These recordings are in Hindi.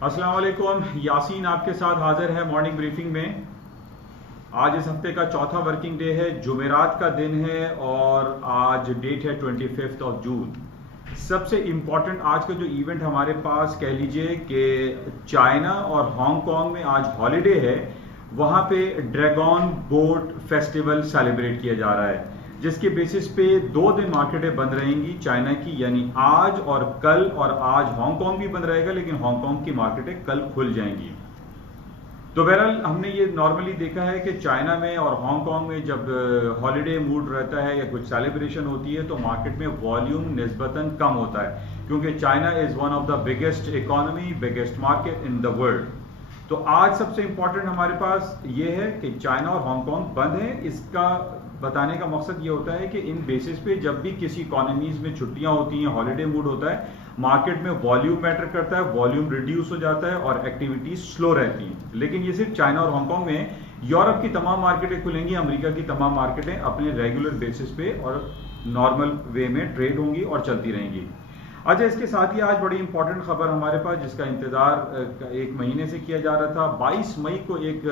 अस्सलाम वालेकुम। यासीन आपके साथ हाजिर है मॉर्निंग ब्रीफिंग में। आज इस हफ्ते का चौथा वर्किंग डे है, जुमेरात का दिन है और आज डेट है 25 जून। सबसे इम्पॉर्टेंट आज का जो इवेंट हमारे पास कह लीजिए कि चाइना और हांगकांग में आज हॉलिडे है। वहां पे ड्रैगन बोट फेस्टिवल सेलिब्रेट किया जा रहा है, जिसके बेसिस पे 2 दिन मार्केटें बंद रहेंगी चाइना की, यानी आज और कल। और आज हांगकांग भी बंद रहेगा, लेकिन हांगकांग की मार्केटें कल खुल जाएंगी। तो बहरहाल हमने ये नॉर्मली देखा है कि चाइना में और हांगकांग में जब हॉलिडे मूड रहता है या कुछ सेलिब्रेशन होती है तो मार्केट में वॉल्यूम निस्बतन कम होता है, क्योंकि China is one of the biggest economy, biggest market in the world. तो आज सबसे इंपॉर्टेंट हमारे पास ये है कि चाइना और हांगकांग बंद है। इसका बताने का मकसद ये होता है कि इन बेसिस पे जब भी किसी इकोनॉमीज में छुट्टियां होती हैं, हॉलिडे मूड होता है, मार्केट में वॉल्यूम मैटर करता है, वॉल्यूम रिड्यूस हो जाता है और एक्टिविटीज स्लो रहती हैं। लेकिन ये सिर्फ चाइना और हांगकांग में, यूरोप की तमाम मार्केटें खुलेंगी, अमेरिका की तमाम मार्केटें अपने रेगुलर बेसिस पे और नॉर्मल वे में ट्रेड होंगी और चलती रहेंगी। अच्छा, इसके साथ ही आज बड़ी इंपॉर्टेंट खबर हमारे पास, जिसका इंतजार 1 महीने से किया जा रहा था। 22 मई को एक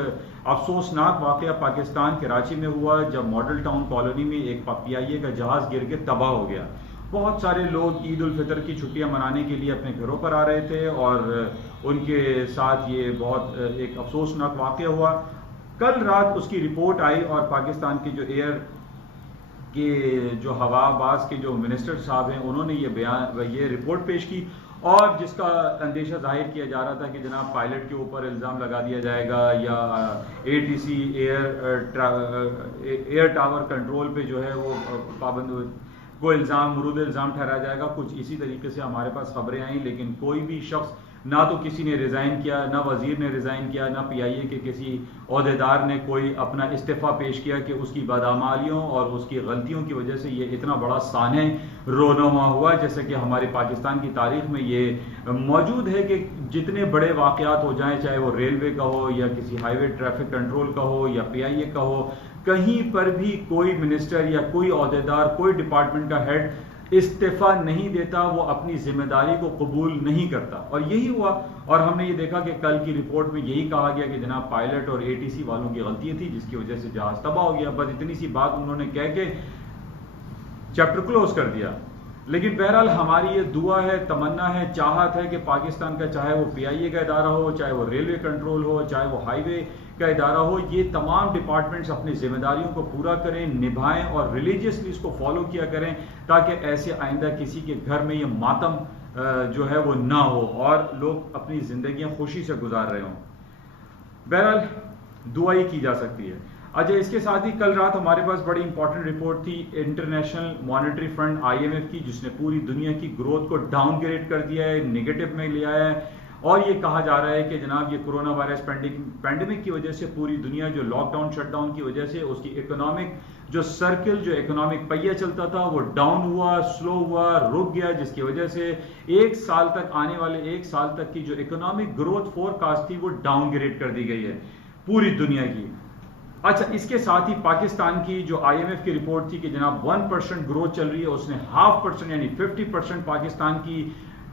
अफसोसनाक वाकया पाकिस्तान कराची में हुआ, जब मॉडल टाउन कॉलोनी में एक PIA का जहाज गिर के तबाह हो गया। बहुत सारे लोग ईद उल फितर की छुट्टियां मनाने के लिए अपने घरों पर आ रहे थे और उनके साथ ये बहुत एक अफसोसनाक वाकया हुआ। कल रात उसकी रिपोर्ट आई और पाकिस्तान की जो एयर के जो हवाबाज के जो मिनिस्टर साहब हैं, उन्होंने ये रिपोर्ट पेश की और जिसका अंदेशा जाहिर किया जा रहा था कि जनाब पायलट के ऊपर इल्ज़ाम लगा दिया जाएगा या ATC एयर टावर कंट्रोल पे जो है वो पाबंद को मुरूद इल्ज़ाम ठहराया जाएगा। कुछ इसी तरीके से हमारे पास खबरें आई, लेकिन कोई भी शख्स, ना तो किसी ने रिजाइन किया, ना वजीर ने रिजाइन किया, ना PIA के किसी ओहदेदार ने कोई अपना इस्तीफा पेश किया कि उसकी बदआमालियों और उसकी गलतियों की वजह से ये इतना बड़ा साने रोनुमा हुआ। जैसे कि हमारी पाकिस्तान की तारीख में ये मौजूद है कि जितने बड़े वाकयात हो जाएं, चाहे वो रेलवे का हो या किसी हाईवे ट्रैफिक कंट्रोल का हो या PIA का हो, कहीं पर भी कोई मिनिस्टर या कोई ओहदेदार, कोई डिपार्टमेंट का हेड इस्तीफा नहीं देता, वो अपनी जिम्मेदारी को कबूल नहीं करता। और यही हुआ और हमने ये देखा कि कल की रिपोर्ट में यही कहा गया कि जनाब पायलट और ATC वालों की गलती थी, जिसकी वजह से जहाज तबाह हो गया। बस इतनी सी बात उन्होंने कह के चैप्टर क्लोज कर दिया। लेकिन बहरहाल हमारी ये दुआ है, तमन्ना है, चाहत है कि पाकिस्तान का, चाहे वो PIA का इदारा हो, चाहे वो रेलवे कंट्रोल हो, चाहे वो हाईवे का इदारा हो, ये तमाम डिपार्टमेंट्स अपनी जिम्मेदारियों को पूरा करें, निभाएं और रिलीजियसली इसको फॉलो किया करें, ताकि ऐसे आइंदा किसी के घर में ये मातम जो है वो ना हो और लोग अपनी जिंदगियां खुशी से गुजार रहे हों। बहरहाल दुआ ही की जा सकती है। अच्छा, इसके साथ ही कल रात हमारे पास बड़ी इंपॉर्टेंट रिपोर्ट थी इंटरनेशनल मॉनेटरी फंड IMF की, जिसने पूरी दुनिया की ग्रोथ को डाउनग्रेड कर दिया है, नेगेटिव में ले आया है। और ये कहा जा रहा है कि जनाब ये कोरोना वायरस पैंडेमिक की वजह से पूरी दुनिया जो लॉकडाउन शटडाउन की वजह से उसकी इकोनॉमिक जो सर्किल, जो इकोनॉमिक पहिया चलता था, वो डाउन हुआ, स्लो हुआ, रुक गया, जिसकी वजह से 1 साल तक, आने वाले 1 साल तक की जो इकोनॉमिक ग्रोथ फोरकास्ट थी वो डाउनग्रेड कर दी गई है पूरी दुनिया की। अच्छा, इसके साथ ही पाकिस्तान की जो IMF की रिपोर्ट थी कि जनाब 1% ग्रोथ चल रही है, उसने 0.5% यानी 50% पाकिस्तान की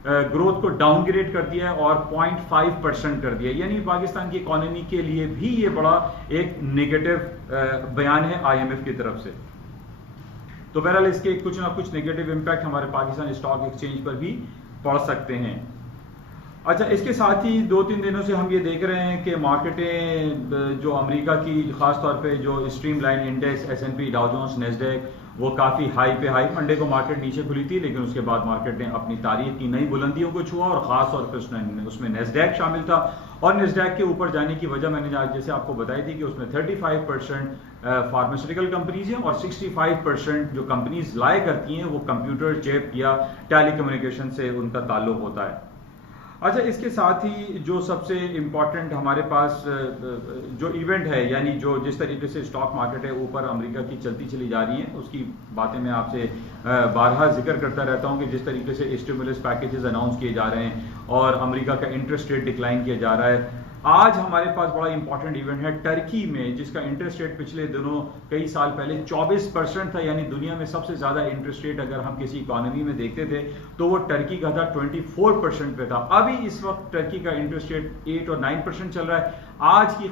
ग्रोथ को डाउनग्रेड कर दिया है और 0.5% कर दिया है। यानी पाकिस्तान की इकोनॉमी के लिए भी ये बड़ा एक नेगेटिव बयान है IMF की तरफ से। तो बहरहाल इसके कुछ ना कुछ नेगेटिव इंपैक्ट हमारे पाकिस्तान स्टॉक एक्सचेंज पर भी पड़ सकते हैं। अच्छा, इसके साथ ही 2-3 दिनों से हम ये देख रहे हैं कि मार्केटें जो अमेरिका की, खास तौर पे जो streamline index S&P, Dow Jones, Nasdaq, वो काफ़ी हाई पे हाई। मंडे को मार्केट नीचे खुली थी, लेकिन उसके बाद मार्केट ने अपनी तारीख की नई बुलंदियों को छुआ और ख़ास तौर पर उसमें नेस्डैक शामिल था। और नेस्डैक के ऊपर जाने की वजह मैंने आज जैसे आपको बताई थी कि उसमें 35% फार्मास्यूटिकल कंपनीज हैं और 65% जो कंपनीज लाया करती हैं वो कंप्यूटर, चिप या टेलीकम्युनिकेशन से उनका ताल्लुक होता है। अच्छा, इसके साथ ही जो सबसे इम्पॉर्टेंट हमारे पास जो इवेंट है, यानी जो जिस तरीके से स्टॉक मार्केट है ऊपर अमेरिका की चलती चली जा रही है, उसकी बातें मैं आपसे बारहा जिक्र करता रहता हूं कि जिस तरीके से स्टिमुलस पैकेजेस अनाउंस किए जा रहे हैं और अमेरिका का इंटरेस्ट रेट डिक्लाइन किया जा रहा है। आज हमारे पास बड़ा इंपॉर्टेंट इवेंट है टर्की में, जिसका इंटरेस्ट रेट पिछले दिनों कई साल पहले 24% था, यानी दुनिया में सबसे ज्यादा इंटरेस्ट रेट अगर हम किसी इकोनॉमी में देखते थे तो वो टर्की का था, 24% पे था। अभी इस वक्त टर्की का इंटरेस्ट रेट 8 और 9% चल रहा है। आज की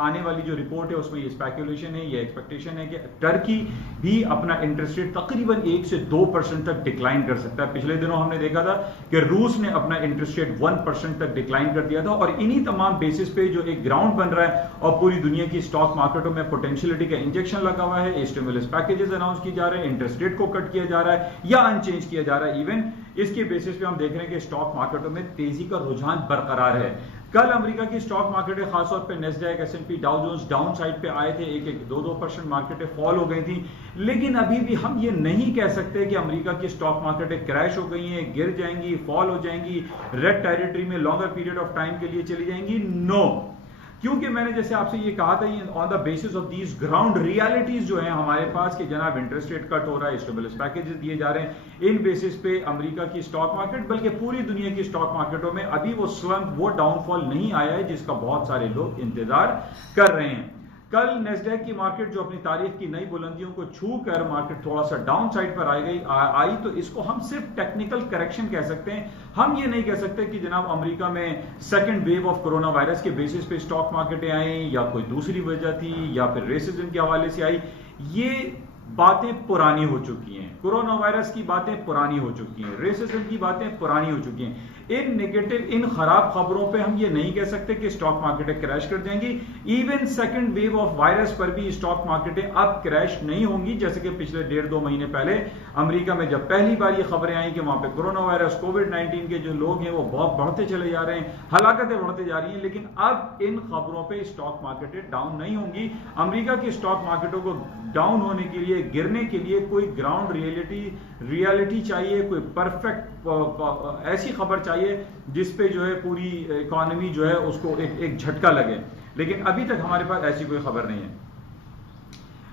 आने वाली जो रिपोर्ट है उसमें ये स्पेकुलेशन है, ये एक्सपेक्टेशन है कि टर्की भी अपना इंटरेस्ट रेट तकरीबन 1 से 2% तक डिक्लाइन कर सकता है। पिछले दिनों हमने देखा था कि रूस ने अपना इंटरेस्ट रेट 1% तक डिक्लाइन कर दिया था। और इन्हीं तमाम बेसिस पे जो एक ग्राउंड बन रहा है और पूरी दुनिया की स्टॉक मार्केटों में पोटेंशियलिटी का इंजेक्शन लगा हुआ है, स्टिमुलस पैकेजेस अनाउंस किए जा रहे हैं, इंटरेस्ट रेट को कट किया जा रहा है या अनचेंज किया जा रहा है। इवन इसके बेसिस पे हम देख रहे हैं कि स्टॉक मार्केटों में तेजी का रुझान बरकरार है। कल अमेरिका की स्टॉक मार्केटें खासतौर पे Nasdaq, एस&पी, Dow Jones down side पे आए थे, 1-2% मार्केटें फॉल हो गई थी। लेकिन अभी भी हम ये नहीं कह सकते कि अमेरिका की स्टॉक मार्केटें क्रैश हो गई हैं, गिर जाएंगी, फॉल हो जाएंगी, रेड टेरिटरी में लॉन्गर पीरियड ऑफ टाइम के लिए चली जाएंगी। नो, क्योंकि मैंने जैसे आपसे ये कहा था, on the basis of these ground realities जो है हमारे पास कि जनाब इंटरेस्ट रेट कट हो रहा है, स्टिमुलस पैकेजेस दिए जा रहे हैं, इन बेसिस पे अमेरिका की स्टॉक मार्केट बल्कि पूरी दुनिया की स्टॉक मार्केटों में अभी वो स्लंप, वो डाउनफॉल नहीं आया है जिसका बहुत सारे लोग इंतजार कर रहे हैं। कल नेस्डैक की मार्केट जो अपनी तारीख की नई बुलंदियों को छू कर मार्केट थोड़ा सा डाउन साइड पर आई तो इसको हम सिर्फ टेक्निकल करेक्शन कह सकते हैं। हम ये नहीं कह सकते कि जनाब अमेरिका में second wave of corona virus के बेसिस पे स्टॉक मार्केटें आई या कोई दूसरी वजह थी या फिर रेसिज्म के हवाले से आई। ये बातें पुरानी हो चुकी हैं, कोरोना वायरस की बातें पुरानी हो चुकी हैं, रेसिज्म की बातें पुरानी हो चुकी हैं। इन नेगेटिव, इन खराब खबरों पे हम ये नहीं कह सकते कि स्टॉक मार्केटें क्रैश कर जाएंगी। Even second wave of virus पर भी स्टॉक मार्केटें अब क्रैश नहीं होंगी, जैसे कि पिछले 1.5-2 महीने पहले अमेरिका में जब पहली बार ये खबरें आई कि वहां पे कोरोना वायरस, कोविड-19 के जो लोग हैं वो बहुत बढ़ते चले जा रहे हैं, हलाकतें बढ़ते जा रही हैं। लेकिन अब इन खबरों पर स्टॉक मार्केटें डाउन नहीं होंगी। अमेरिका की स्टॉक मार्केटों को डाउन होने के लिए, गिरने के लिए कोई ग्राउंड रियलिटी चाहिए, कोई परफेक्ट ऐसी खबर चाहिए जिसपे जो है पूरी इकोनॉमी जो है उसको एक झटका लगे। लेकिन अभी तक हमारे पास ऐसी कोई खबर नहीं है।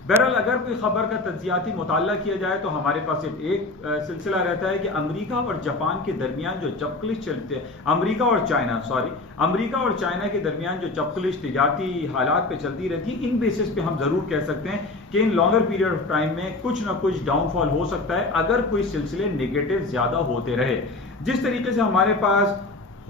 बहरहाल अगर कोई खबर का तज्जियाती मुताला किया जाए तो हमारे पास एक सिलसिला रहता है कि अमेरिका और जापान के दरमियान जो चपकलिश चलते हैं, अमेरिका और चाइना के दरमियान जो चपकलिश तिजारती हालात पे चलती रहती है, इन बेसिस पे हम जरूर कह सकते हैं कि इन लॉन्गर पीरियड ऑफ टाइम में कुछ ना कुछ डाउनफॉल हो सकता है अगर कोई सिलसिले नेगेटिव ज्यादा होते रहे। जिस तरीके से हमारे पास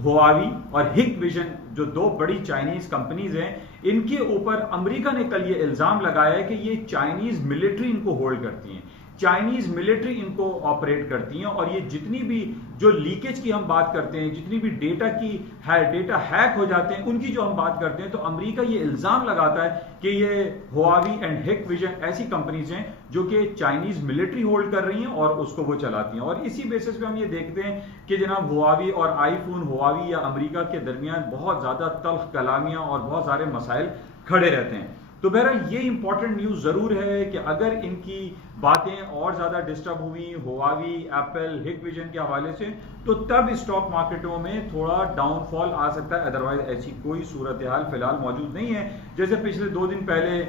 हुआवी और हिक विजन जो 2 बड़ी चाइनीज कंपनीज हैं, इनके ऊपर अमेरिका ने कल ये इल्जाम लगाया है कि ये चाइनीज मिलिट्री इनको होल्ड करती हैं, चाइनीज मिलिट्री इनको ऑपरेट करती हैं। और ये जितनी भी जो लीकेज की हम बात करते हैं, जितनी भी डेटा हैक हो जाते हैं, उनकी जो हम बात करते हैं, तो अमेरिका ये इल्जाम लगाता है कि ये हुआवी एंड हिक विजन ऐसी कंपनीज हैं जो कि चाइनीज मिलिट्री होल्ड कर रही हैं और उसको वो चलाती हैं। और इसी बेसिस पे हम ये देखते हैं कि जनाब हुआवी और आईफोन, हुआवी या अमेरिका के दरमियान बहुत ज्यादा तल्ख कलामियां और बहुत सारे मसाइल खड़े रहते हैं। तो बहरहाल ये इंपॉर्टेंट न्यूज जरूर है कि अगर इनकी बातें और ज्यादा डिस्टर्ब हुई हुआवी, एप्पल, हिक विजन के हवाले से, तो तब स्टॉक मार्केटों में थोड़ा डाउनफॉल आ सकता है। अदरवाइज ऐसी कोई सूरत हाल फिलहाल मौजूद नहीं है। जैसे पिछले 2 दिन पहले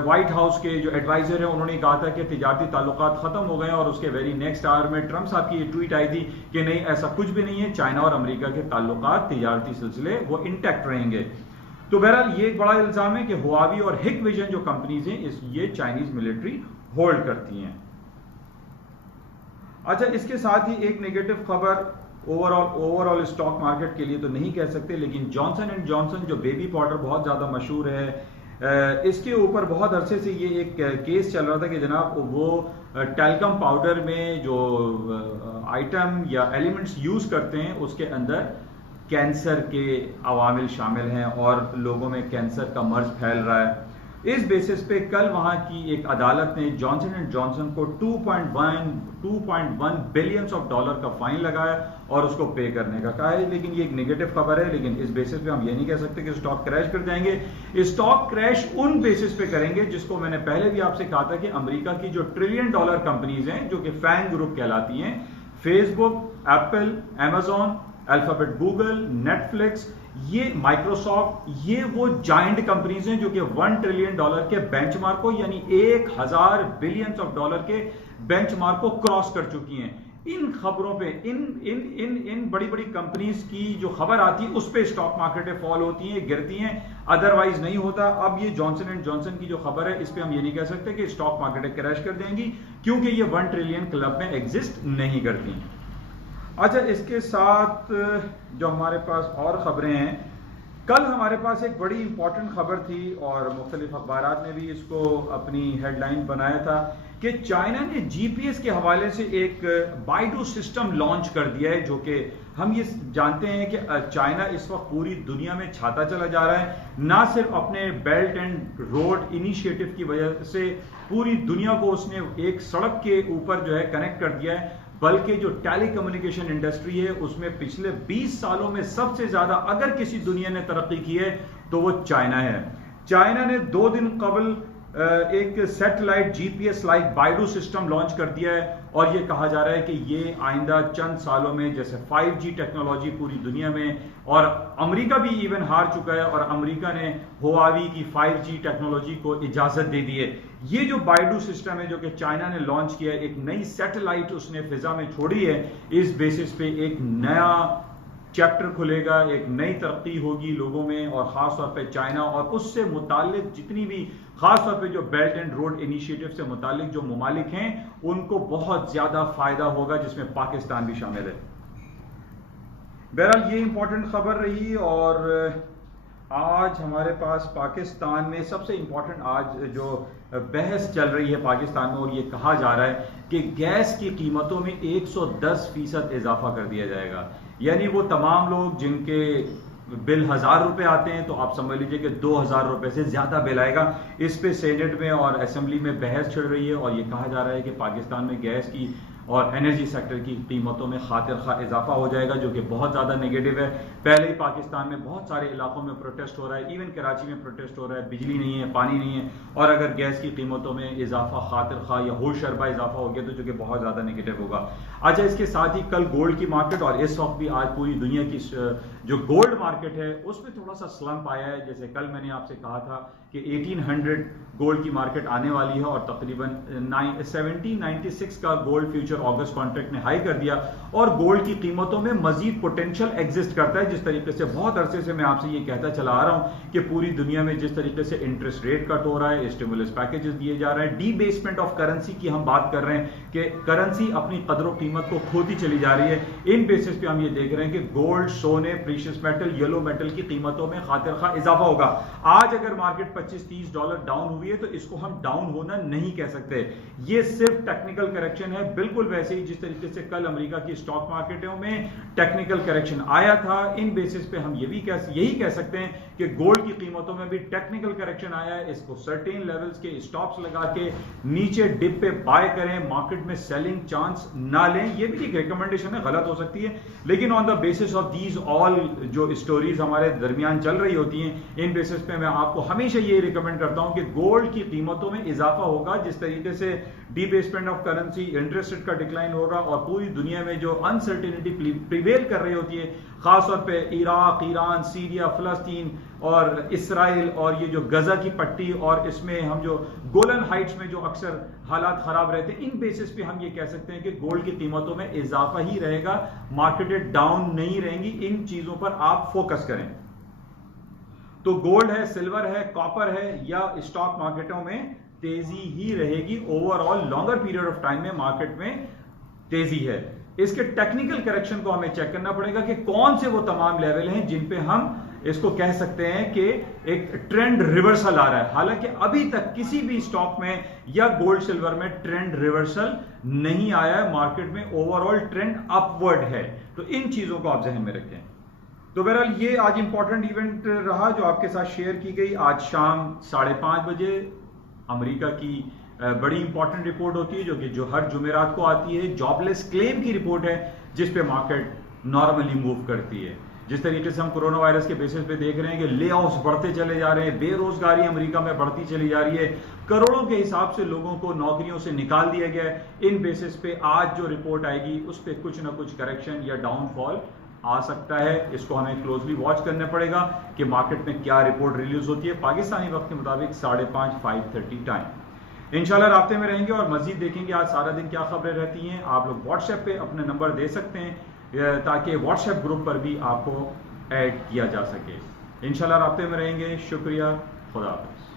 व्हाइट हाउस के जो एडवाइजर है उन्होंने कहा था कि तिजारती ताल्लुकात खत्म हो गए और उसके वेरी नेक्स्ट आवर में ट्रंप साहब की ये ट्वीट आई थी कि नहीं, ऐसा कुछ भी नहीं है, चाइना और अमेरिका के ताल्लुकात, तिजारती सिलसिले वो इंटैक्ट रहेंगे। तो बहरहाल ये एक बड़ा इल्जाम है कि हुआवी और हिक विजन जो कंपनीज हैं ये चाइनीज मिलिट्री होल्ड करती हैं। अच्छा, इसके साथ ही एक नेगेटिव खबर ओवरऑल स्टॉक मार्केट के लिए तो नहीं कह सकते, लेकिन जॉनसन एंड जॉनसन जो बेबी पाउडर बहुत ज्यादा मशहूर है, इसके ऊपर बहुत अरसे से ये एक केस चल रहा था कि जनाब वो टैल्कम पाउडर में जो आइटम या एलिमेंट्स यूज करते हैं उसके अंदर कैंसर के अवामिल शामिल हैं और लोगों में कैंसर का मर्ज फैल रहा है। इस बेसिस पे कल वहां की एक अदालत ने जॉनसन एंड जॉनसन को 2.1 बिलियन डॉलर का फाइन लगाया और उसको पे करने का कहा है। लेकिन ये एक नेगेटिव खबर है, लेकिन इस बेसिस पे हम ये नहीं कह सकते कि स्टॉक क्रैश कर जाएंगे। स्टॉक क्रैश उन बेसिस पे करेंगे जिसको मैंने पहले भी आपसे कहा था कि अमेरिका की जो $1 ट्रिलियन कंपनीज हैं जो कि फैंग ग्रुप कहलाती हैं, Facebook, Apple, Amazon, alphabet, Google, Netflix, ये माइक्रोसॉफ्ट, ये वो जायंट कंपनीज हैं जो कि $1 ट्रिलियन के बेंचमार्क को यानी $1000 बिलियन के बेंचमार्क को क्रॉस कर चुकी हैं। इन खबरों पे इन इन इन इन बड़ी बड़ी कंपनीज की जो खबर आती है उस पे स्टॉक मार्केटें फॉल होती हैं, गिरती हैं, अदरवाइज नहीं होता। अब ये जॉनसन एंड जॉनसन की जो खबर है इस पे हम ये नहीं कह सकते कि स्टॉक मार्केटें क्रैश कर देंगी, क्योंकि ये 1 ट्रिलियन क्लब में एग्जिस्ट नहीं करती। अच्छा, इसके साथ जो हमारे पास और खबरें हैं, कल हमारे पास एक बड़ी इंपॉर्टेंट खबर थी और मुख्तलिफ अखबारात ने भी इसको अपनी हेडलाइन बनाया था कि चाइना ने जीपीएस के हवाले से एक बाइडू सिस्टम लॉन्च कर दिया है, जो कि हम ये जानते हैं कि चाइना इस वक्त पूरी दुनिया में छाता चला जा रहा है, ना सिर्फ अपने बेल्ट एंड रोड इनिशिएटिव की वजह से पूरी दुनिया को उसने एक सड़क के ऊपर जो है कनेक्ट कर दिया है, बल्कि जो टेलीकम्युनिकेशन इंडस्ट्री है उसमें पिछले 20 सालों में सबसे ज्यादा अगर किसी दुनिया ने तरक्की की है तो वो चाइना है। चाइना ने 2 दिन कबल एक satellite GPS like Beidou system launch कर दिया है और ये कहा जा रहा है कि ये आइंदा चंद सालों में जैसे 5G टेक्नोलॉजी पूरी दुनिया में, और अमेरिका भी इवन हार चुका है और अमेरिका ने हुआवी की 5G टेक्नोलॉजी को इजाजत दे दी है। ये जो बाइडू सिस्टम है जो कि चाइना ने लॉन्च किया है, एक नई सैटेलाइट उसने फिजा में छोड़ी है, इस बेसिस पे एक नया चैप्टर खुलेगा, एक नई तरक्की होगी लोगों में और खास तौर पे चाइना और उससे मुतालिक जितनी भी खास तौर पे जो बेल्ट एंड रोड इनिशिएटिव से मुतालिक जो ममालिक हैं उनको बहुत ज्यादा फायदा होगा, जिसमें पाकिस्तान भी शामिल है। बहरहाल ये इंपॉर्टेंट खबर रही। और आज हमारे पास पाकिस्तान में सबसे इंपॉर्टेंट आज जो बहस चल रही है पाकिस्तान में, और ये कहा जा रहा है कि गैस की कीमतों में 110% इजाफा कर दिया जाएगा। यानी वो तमाम लोग जिनके बिल 1000 रुपए आते हैं तो आप समझ लीजिए कि 2000 रुपए से ज्यादा बिल आएगा। इस पे सेनेट में और असेंबली में बहस छिड़ रही है और ये कहा जा रहा है कि पाकिस्तान में गैस की और एनर्जी सेक्टर की कीमतों में खातिर खा इजाफा हो जाएगा, जो कि बहुत ज्यादा नेगेटिव है। पहले ही पाकिस्तान में बहुत सारे इलाकों में प्रोटेस्ट हो रहा है, इवन कराची में प्रोटेस्ट हो रहा है, बिजली नहीं है, पानी नहीं है, और अगर गैस की कीमतों में इजाफा खातिर खा या होश शरबा इजाफा हो गया तो जो कि बहुत ज्यादा नेगेटिव होगा। अच्छा, इसके साथ ही कल गोल्ड की मार्केट और इस वक्त भी आज पूरी दुनिया की जो गोल्ड मार्केट है उसमें थोड़ा सा स्लंप आया है। जैसे कल मैंने आपसे कहा था कि 1800 गोल्ड की मार्केट आने वाली है और तकरीबन 1796 का गोल्ड फ्यूचर ऑगस्ट कॉन्ट्रैक्ट ने हाई कर दिया और गोल्ड की कीमतों में मजीद पोटेंशियल एग्जिस्ट करता है। जिस तरीके से बहुत अरसे से मैं आपसे ये कहता चला आ रहा हूं कि पूरी दुनिया में जिस तरीके से इंटरेस्ट रेट कट हो रहा है, स्टिमुलस पैकेजेस दिए जा रहे हैं, डीबेसमेंट ऑफ करेंसी की हम बात कर रहे हैं कि करेंसी अपनी कदर कीमत को खोती चली जा रही है, इन बेसिस पे हम ये देख रहे हैं कि गोल्ड, सोने, प्रीशियस मेटल, येलो मेटल की कीमतों में खातिर खा इजाफा होगा। आज अगर मार्केट $25-30 डाउन हुई है तो इसको हम डाउन होना नहीं कह सकते, ये सिर्फ टेक्निकल करेक्शन है। बिल्कुल वैसे ही जिस तरीके से कल अमेरिका की स्टॉक मार्केटों में टेक्निकल करेक्शन आया था, इन बेसिस पे हम यही कह सकते हैं कि गोल्ड की कीमतों में भी टेक्निकल करेक्शन आया है। इसको सर्टेन लेवल्स के स्टॉप्स लगा के नीचे डिप पे बाय करें, मार्केट में सेलिंग चांस ना लें। ये भी एक रिकमेंडेशन है, गलत हो सकती है, लेकिन on the basis of these all जो स्टोरीज हमारे दरमियान चल रही होती हैं, इन बेसिस पे मैं आपको हमेशा ये रिकमेंड करता हूं कि गोल्ड की कीमतों में इजाफा होगा जिस तरीके से डीबेसमेंट ऑफ करेंसी, इंटरेस्ट रेट का डिक्लाइन होगा और पूरी दुनिया में जो अनसर्टेनिटी प्रिवेल कर रही होती है, खासतौर पे इराक, ईरान, सीरिया, फलस्तीन और इसराइल और ये जो गजा की पट्टी और इसमें हम जो गोलन हाइट्स में जो अक्सर हालात खराब रहते हैं, इन बेसिस पे हम ये कह सकते हैं कि गोल्ड की कीमतों में इजाफा ही रहेगा, मार्केटें डाउन नहीं रहेंगी। इन चीजों पर आप फोकस करें। तो गोल्ड है, सिल्वर है, कॉपर है या स्टॉक मार्केटों में तेजी ही रहेगी। Overall longer period of time में मार्केट में तेजी है। इसके टेक्निकल करेक्शन को हमें चेक करना पड़ेगा कि कौन से वो तमाम लेवल हैं जिन पे हम इसको कह सकते हैं कि एक ट्रेंड रिवर्सल आ रहा है। हालांकि अभी तक किसी भी स्टॉक में या गोल्ड सिल्वर में ट्रेंड रिवर्सल नहीं आया है, मार्केट में ओवरऑल ट्रेंड अपवर्ड है। तो इन चीजों को आप जहन में रखें। तो बहरहाल ये आज इंपॉर्टेंट इवेंट रहा जो आपके साथ शेयर की गई। आज शाम 5:30 बजे अमेरिका की बड़ी इंपॉर्टेंट रिपोर्ट होती है जो हर जुमेरात को आती है। जॉबलेस क्लेम की रिपोर्ट है जिस पे मार्केट नॉर्मली मूव करती है। जिस तरीके से हम कोरोना वायरस के बेसिस पे देख रहे हैं कि ले ऑफ्स बढ़ते चले जा रहे हैं, बेरोजगारी अमेरिका में बढ़ती चली जा रही है, करोड़ों के हिसाब से लोगों को नौकरियों से निकाल दिया गया है। इन बेसिस पे आज जो रिपोर्ट आएगी उस पर कुछ ना कुछ करेक्शन या डाउनफॉल आ सकता है। इसको हमें क्लोजली वॉच करना पड़ेगा कि मार्केट में क्या रिपोर्ट रिलीज होती है। पाकिस्तानी वक्त के मुताबिक 5:30 5:30 टाइम। इंशाल्लाह राब्ते में रहेंगे और मजीद देखेंगे आज सारा दिन क्या खबरें रहती हैं। आप लोग व्हाट्सएप पे अपने नंबर दे सकते हैं ताकि व्हाट्सएप ग्रुप पर भी आपको ऐड किया जा सके। इंशाल्लाह राब्ते में रहेंगे। शुक्रिया, खुदा हाफिज़।